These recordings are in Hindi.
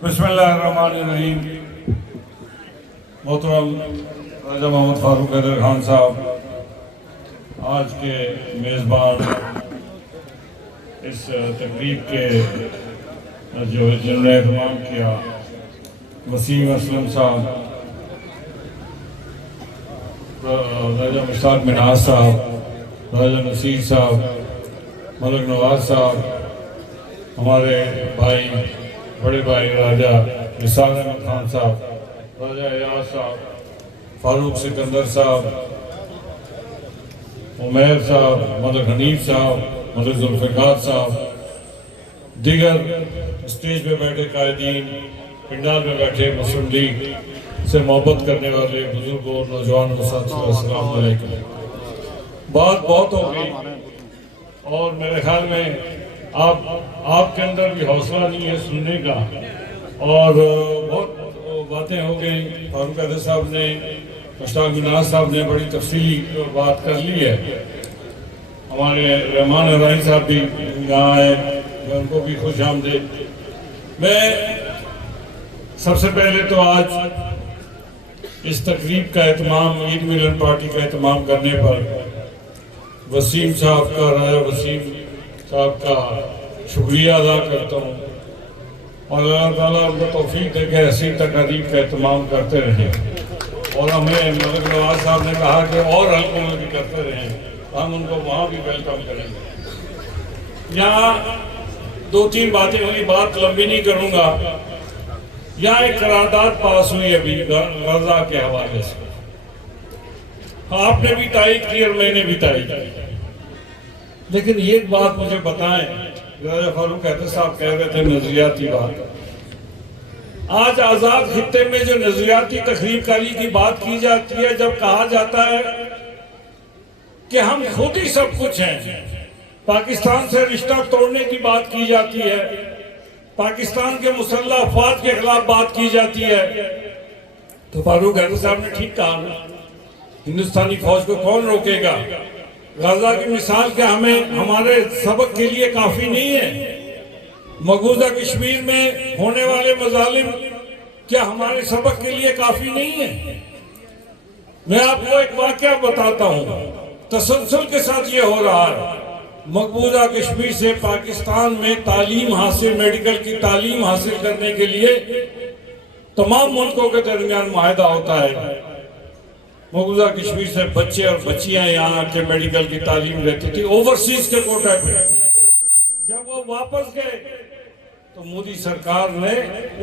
बिस्मिल्लाहिर्रहमानिर्रहीम। मोहतरम राजा मोहम्मद फारूक हैदर खान साहब, आज के मेज़बान इस तकरीब के जो जिन्होंने एहतमाम किया, वसीम असलम साहब, राजा मुश्ताक मिनाज साहब, राजा नसीर साहब, मलिक नवाज साहब, हमारे भाई बड़े भाई राजा निसार अहमद खान साहब, राजा एयाज साहब, फारूक सिकंदर साहब, उमैर साहब, मलिक हनीफ साहब, मलिक जुल्फ़िकार साहब, दीगर स्टेज पे बैठे कायदीन, पिंडाल में बैठे मुस्लिम लीग से मोहब्बत करने वाले बुजुर्गों और नौजवानों, अस्सलाम वालेकुम। बात बहुत हो गई और मेरे ख्याल में आपके अंदर भी हौसला नहीं है सुनने का, और बहुत बातें हो गई। फारूक हैदर साहब ने, मुश्ताक मिनाज साहब ने बड़ी तफसीली बात कर ली है। हमारे रहमान राही साहब भी यहाँ आए, मैं उनको भी खुश आमदीद। मैं सबसे पहले तो आज इस तकरीब का एहतमाम, ईद मिलन पार्टी का एहतमाम करने पर वसीम साहब का, राजा वसीम साहब का शुक्रिया अदा करता हूँ, और अल्लाह ताला उनको तौफीक दे के ऐसी तकरीब का एहतमाम करते रहें। और हमें मलिक नवाज साहब ने कहा कि और हल्कों में भी करते रहें, हम उनको वहाँ भी वेलकम करेंगे। यहाँ दो तीन बातें हुई, बात लंबी नहीं करूँगा। यहाँ एक करारदाद पास हुई अभी गजा के हवाले से, आपने भी तारीख की और मैंने भी तारीख की, लेकिन ये बात मुझे बताएं, राजा फारूक हैदर साहब कह रहे थे नजरियाती बात। आज आजाद खित्ते में जो नजरियाती तकरीबकारी की बात की जाती है, जब कहा जाता है कि हम खुद ही सब कुछ हैं, पाकिस्तान से रिश्ता तोड़ने की बात की जाती है, पाकिस्तान के मुसल्लह अफवाज के खिलाफ बात की जाती है, तो फारूक हैदर साहब ने ठीक कहा, हिंदुस्तानी फौज को कौन रोकेगा? गजा की मिसाल क्या हमें हमारे सबक के लिए काफी नहीं है? मकबूजा कश्मीर में होने वाले मजालिम क्या हमारे सबक के लिए काफी नहीं है? मैं आपको एक वाकया बताता हूँ, तसलसल के साथ ये हो रहा है। मकबूजा कश्मीर से पाकिस्तान में तालीम हासिल, मेडिकल की तालीम हासिल करने के लिए तमाम मुल्कों के दरमियान मुआहदा होता है। मकबूजा कश्मीर से बच्चे और बच्चियां यहाँ के मेडिकल की तालीम लेती थी ओवरसीज के कोटे पे। जब वो वापस गए तो मोदी सरकार ने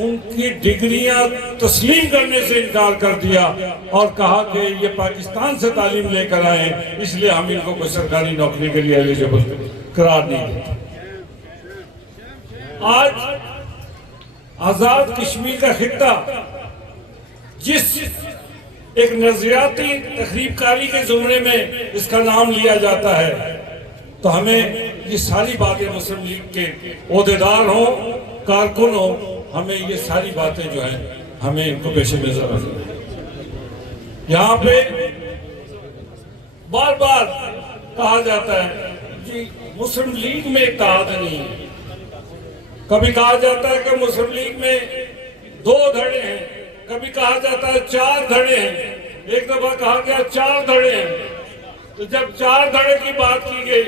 उनकी डिग्रियां तस्लीम करने से इनकार कर दिया और कहा कि ये पाकिस्तान से तालीम लेकर आए, इसलिए हम इनको कोई सरकारी नौकरी के लिए एलिजिबल करार नहीं देते। आज आजाद कश्मीर का खित्ता जिस एक नजरियाती तकरीबकारी के जुमरे में इसका नाम लिया जाता है, तो हमें ये सारी बातें, मुस्लिम लीग के ओहदेदार हों, कारकुन हो, हमें ये सारी बातें जो हैं हमें इनको पेशे नजर रखना। यहाँ पे बार बार कहा जाता है कि मुस्लिम लीग में इत्तेहाद नहीं है। कभी कहा जाता है कि मुस्लिम लीग में 2 धड़े हैं, कभी कहा जाता है 4 धड़े हैं, एक दफा कहा गया 4 धड़े हैं। तो जब 4 धड़े की बात की गई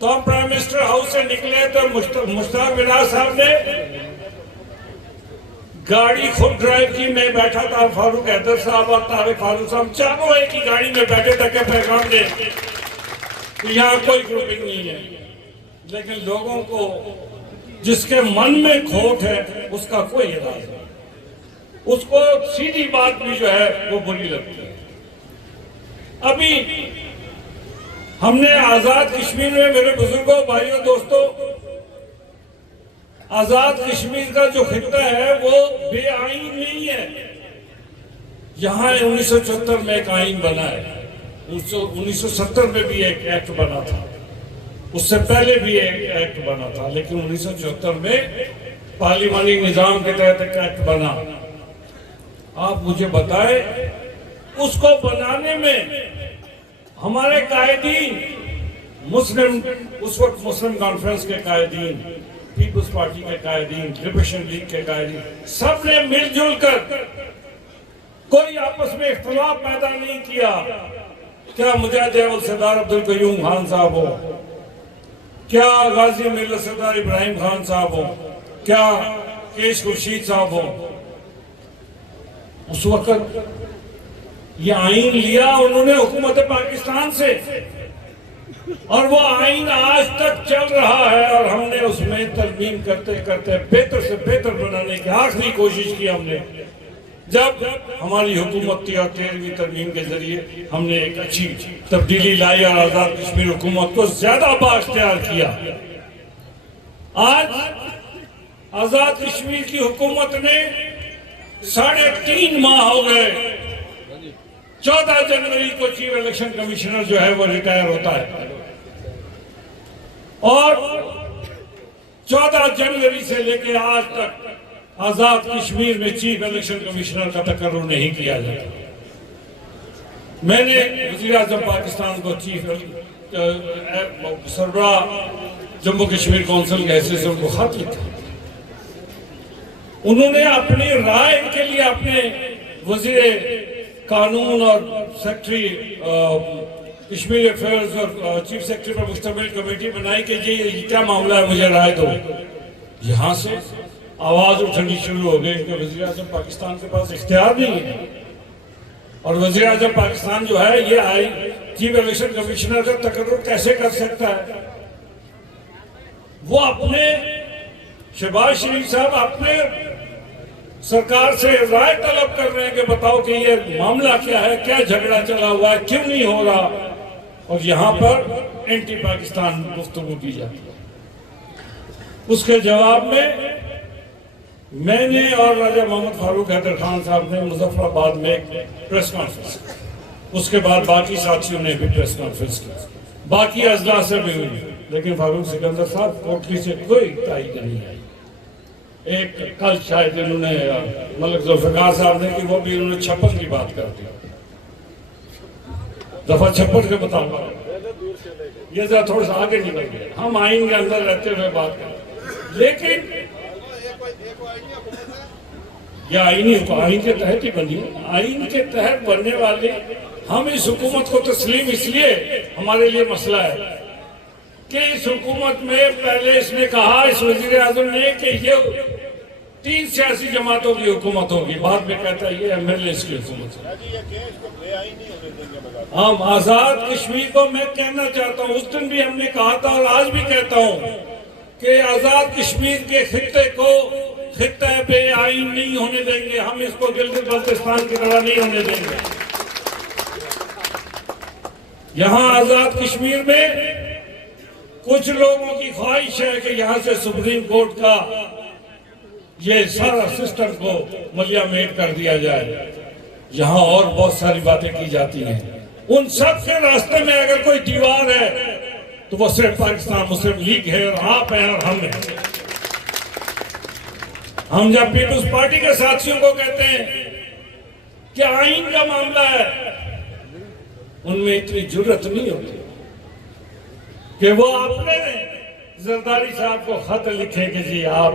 तो हम प्राइम मिनिस्टर हाउस से निकले तो मुश्ताक मिनाज साहब ने गाड़ी खुद ड्राइव की, मैं बैठा था, फारूक हैदर साहब और तारिक फारूक साहब चारों एक ही गाड़ी में बैठे तक पैगाम दे। तो यहाँ कोई ग्रुपिंग नहीं है, लेकिन लोगों को जिसके मन में खोट है उसका कोई इलाज नहीं, उसको सीधी बात भी जो है वो बुरी लगती है। अभी हमने आजाद कश्मीर में, मेरे बुजुर्गों, भाइयों, दोस्तों, आजाद कश्मीर का जो खित्ता है वो बेआईन नहीं है। यहाँ 1974 में एक आईन बना है, 1970 में भी एक एक्ट बना था, उससे पहले भी एक एक्ट बना था, लेकिन 1974 में पार्लिमानी निजाम के तहत एक एक्ट बना। आप मुझे बताएं, उसको बनाने में हमारे कायदीन, मुस्लिम, उस वक्त मुस्लिम कॉन्फ्रेंस के कायदीन, पीपुल्स पार्टी के कायदीन, लिबरेशन लीग के कायदीन, सबने मिलजुल कर कोई आपस में इख्तिलाफ पैदा नहीं किया। क्या मुजाहिद सरदार अब्दुल कयूम खान साहब हो, क्या गाजी मिल्लत सरदार इब्राहिम खान साहब हो, क्या केश खुर्शीद साहब हो, उस वक्त ये आइन लिया उन्होंने हुकूमत पाकिस्तान से, और वो आइन आज तक चल रहा है। और हमने उसमें तरमीम करते करते बेहतर से बेहतर बनाने की आखिरी कोशिश की हमने, जब हमारी हुकूमत थी, और 13वीं तरमीम के जरिए हमने एक अच्छी तब्दीली लाई और आजाद कश्मीर हुकूमत को ज्यादा बाख्तियार किया। आज आजाद कश्मीर की हुकूमत ने 3.5 माह हो गए, 14 जनवरी को चीफ इलेक्शन कमिश्नर जो है वो रिटायर होता है, और 14 जनवरी से लेकर आज तक आजाद कश्मीर में चीफ इलेक्शन कमिश्नर का तकर्रुर नहीं किया जाता। मैंने वज़ीर आज़म पाकिस्तान को चीफ सरबराह जम्मू कश्मीर कौंसिल के हैसियत से उनको खत लिखा। उन्होंने अपनी राय के लिए अपने वज़ीर कानून और सेक्रेटरी कश्मीर अफेयर्स और चीफ सेक्रेटरी पर मुश्तमिल कमेटी बनाई कि ये क्या मामला है, मुझे राय दो। यहाँ से आवाज उठनी शुरू हो गई कि वज़ीर आज़म पाकिस्तान के पास इख्तियार नहीं है, और वज़ीर आज़म पाकिस्तान जो है ये चीफ इलेक्शन कमिश्नर का तकर्रुर कैसे कर सकता है। वो अपने शहबाज शरीफ साहब अपने सरकार से राय तलब कर रहे हैं कि बताओ कि ये मामला क्या है, क्या झगड़ा चला हुआ है, क्यों नहीं हो रहा, और यहाँ पर एंटी पाकिस्तान गुफ्तगू की जाती है। उसके जवाब में मैंने और राजा मोहम्मद फारूक हैदर खान साहब ने मुजफ्फराबाद में एक प्रेस कॉन्फ्रेंस, उसके बाद बाकी साथियों ने भी प्रेस कॉन्फ्रेंस की, बाकी अजला से भी हुई, लेकिन फारूक सिकंदर साहब कोटली से कोई तारीख नहीं आई। एक कल शायद इन्होंने मलिक जुल्फिकार साहब ने कि वो भी उन्होंने 56 की बात कर दी, दफा 56 के मुताबिक ये जरा थोड़ा सा आगे निकल गए। हम आइन के अंदर रहते हुए बात करें, लेकिन या आइन के तहत ही बनी, आइन के तहत बनने वाले हम इस हुकूमत को तस्लीम इसलिए हमारे लिए मसला है कि इस हुकूमत में पहले इसने कहा, इस वजीर आजम ने, कि ये 3 सियासी जमातों की हुकूमत होगी, बाद में कहता है ये MLA की हुकूमत है। हम आजाद कश्मीर को मैं कहना चाहता हूँ, उस दिन भी हमने कहा था और आज भी कहता हूँ कि आजाद कश्मीर के खित्ते को खित्ते पे आइन नहीं होने देंगे, हम इसको गिलगित बल्तिस्तान की तरह नहीं होने देंगे। यहाँ आजाद कश्मीर में कुछ लोगों की ख्वाहिश है कि यहाँ से सुप्रीम कोर्ट का ये सारा सिस्टम को मलियामेट कर दिया जाए। यहाँ और बहुत सारी बातें की जाती हैं, उन सब के रास्ते में अगर कोई दीवार है तो वो सिर्फ पाकिस्तान मुस्लिम लीग है, और आप हैं और हम हैं। हम जब पीपुल्स पार्टी के साथियों को कहते हैं कि आइन का मामला है, उनमें इतनी जुर्रत नहीं होती कि वो अपने जरदारी साहब को खत लिखे कि जी आप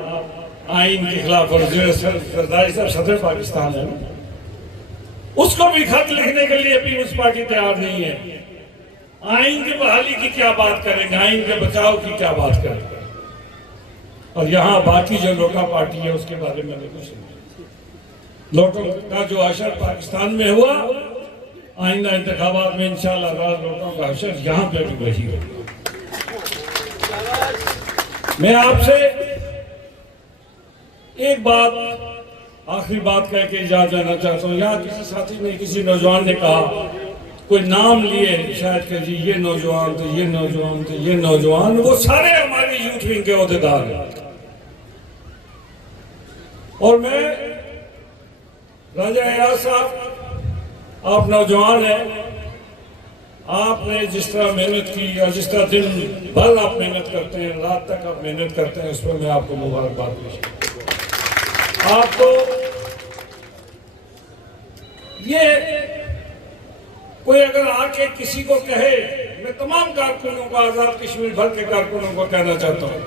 आइन के खिलाफ, और जरदारी साहब सदर पाकिस्तान है, उसको भी खत लिखने के लिए पीपुल्स पार्टी तैयार नहीं है। आइन की बहाली की क्या बात करेंगे, आइन के बचाव की क्या बात करेंगे। और यहाँ बाकी जो लोटा पार्टी है उसके बारे में कुछ नहीं। लोटों का जो अशर पाकिस्तान में हुआ, आइंदा इंतखाबात में इंशाअल्लाह लोटों का अशर यहाँ पे भी वही होगा। मैं आपसे एक बात, आखिरी बात कह के इजाजत लेना चाहता हूँ। यहाँ किसी साथी ने, किसी नौजवान ने कहा, कोई नाम लिए शायद कि जी ये नौजवान थे, ये नौजवान थे, ये नौजवान, वो सारे हमारे यूथ विंग के अहदेदार हैं। और मैं राजा एयाज साहब, आप नौजवान हैं, आपने जिस तरह मेहनत की, या जिस तरह दिन भर आप मेहनत करते हैं, रात तक आप मेहनत करते हैं, उस पर मैं आपको मुबारकबाद पेश करता हूं। आपको ये कोई अगर आके किसी को कहे, मैं तमाम कारकुनों को, आजाद कश्मीर भर के कारकुनों को कहना चाहता हूँ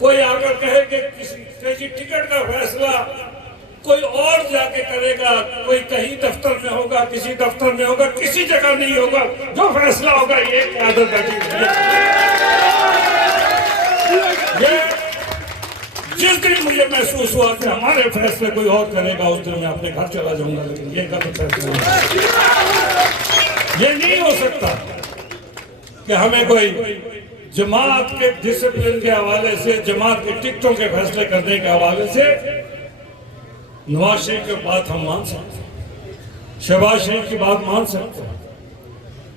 कोई आकर कहे कि किसी टिकट का फैसला कोई और जाके करेगा, कोई कहीं दफ्तर में होगा, किसी दफ्तर में होगा, किसी जगह नहीं होगा, जो फैसला होगा ये आदत है। जिस दिन मुझे महसूस हुआ कि हमारे फैसले कोई और करेगा, उस दिन मैं अपने घर चला जाऊंगा। लेकिन ये गलत फैसला, ये नहीं हो सकता कि हमें कोई जमात के डिसिप्लिन के हवाले से, जमात के टिकटों के फैसले करने के हवाले से नवाज शरीफ की बात हम मान सकते हैं, शहबाज शरीफ की बात मान सकते हैं,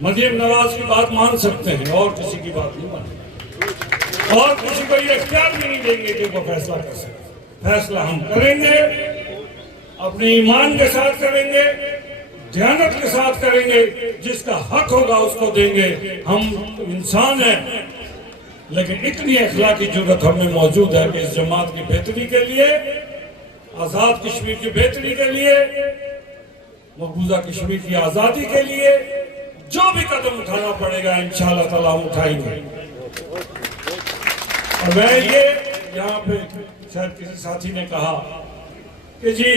मरीम नवाज की बात मान सकते हैं, और किसी की बात नहीं मानेंगे, और किसी को ये इख्तियार भी नहीं देंगे कि वो फैसला कर सकते। फैसला हम करेंगे, अपने ईमान के साथ करेंगे, दयानत के साथ करेंगे, जिसका हक होगा उसको देंगे। हम इंसान हैं, लेकिन इतनी अखलाकी जुर्रत हमें मौजूद है कि इस जमात की बेहतरी के लिए, आजाद कश्मीर की बेहतरी के लिए, मकबूजा कश्मीर की आजादी के लिए जो भी कदम उठाना पड़ेगा इंशाअल्लाह ताला हम उठाएंगे। और मैं ये यहाँ पे शायद किसी साथी ने कहा कि जी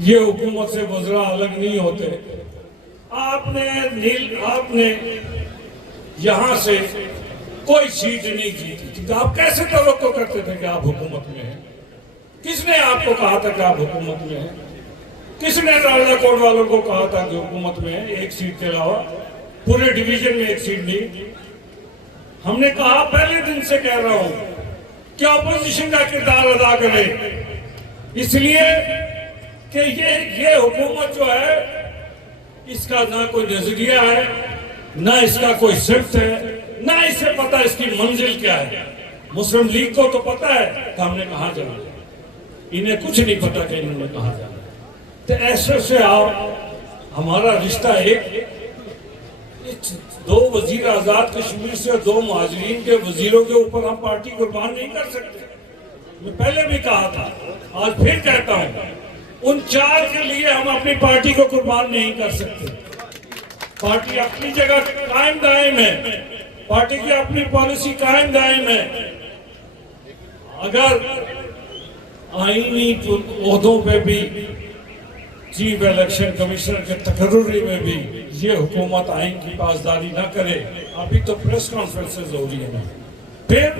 ये हुकूमत से वज़रा अलग नहीं होते। आपने यहाँ से कोई सीट नहीं जीती थी, तो आप कैसे तवक्को करते थे कि आप हुकूमत में हैं? किसने आपको कहा था कि आप हुकूमत में हैं? किसने राजा कोट वालों को कहा था कि हुकूमत में है? एक सीट के अलावा पूरे डिवीजन में एक सीट नहीं। हमने कहा, पहले दिन से कह रहा हूं कि अपोजिशन का किरदार अदा करे, इसलिए कि ये हुकूमत जो है इसका ना कोई नजरिया है, ना इसका कोई सिर्फ है, ना इसे पता इसकी मंजिल क्या है। मुस्लिम लीग को तो पता है कि हमने कहाँ जाना, इन्हें कुछ नहीं पता कि इन्होंने कहाँ जाना। तो ऐसे से आप हमारा रिश्ता एक दो वजीर आजाद कश्मीर से, दो मुहाजिरीन के वजीरों के ऊपर हम पार्टी कुर्बान नहीं कर सकते। मैं पहले भी कहा था, आज फिर कहता हूं, उन चार के लिए हम अपनी पार्टी को कुर्बान नहीं कर सकते। पार्टी अपनी जगह कायम दायम है, पार्टी की अपनी पॉलिसी कायम दायम है। अगर आईनी ओहदों पे भी, चीफ इलेक्शन कमिश्नर के तकर्रुरी में भी ये हुकूमत आइन की पासदारी न करे, अभी तो प्रेस कॉन्फ्रेंसेज हो रही है ना, फिर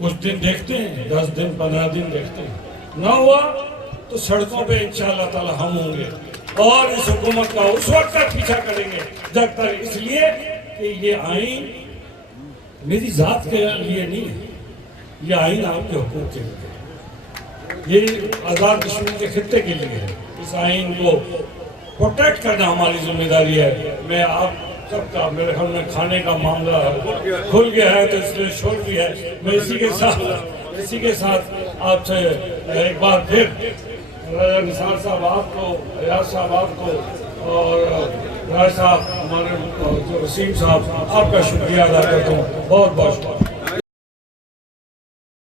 कुछ दिन देखते हैं, 10 दिन 15 दिन देखते हैं, ना हुआ तो सड़कों पे इंशाअल्लाह ताला हम होंगे और इस हुकूमत का उस वक्त तक पीछा करेंगे जब तक, इसलिए कि ये आइन मेरी जात के लिए नहीं है, ये आइन आपके हुकूक के लिए, ये आजाद कश्मीर के खित्ते के लिए है। इस आइन को प्रोटेक्ट करना हमारी जिम्मेदारी है। मैं आप सबका, मेरे घर में खाने का मामला खुल गया है तो इसलिए शोर भी है। मैं इसी के साथ आपसे एक बार फिर राजा निसार साहब आपको, अयाज साहब आपको और राज साहब हमारे जो वसीम साहब, आपका शुक्रिया अदा करता हूँ। बहुत बहुत शुक्रिया।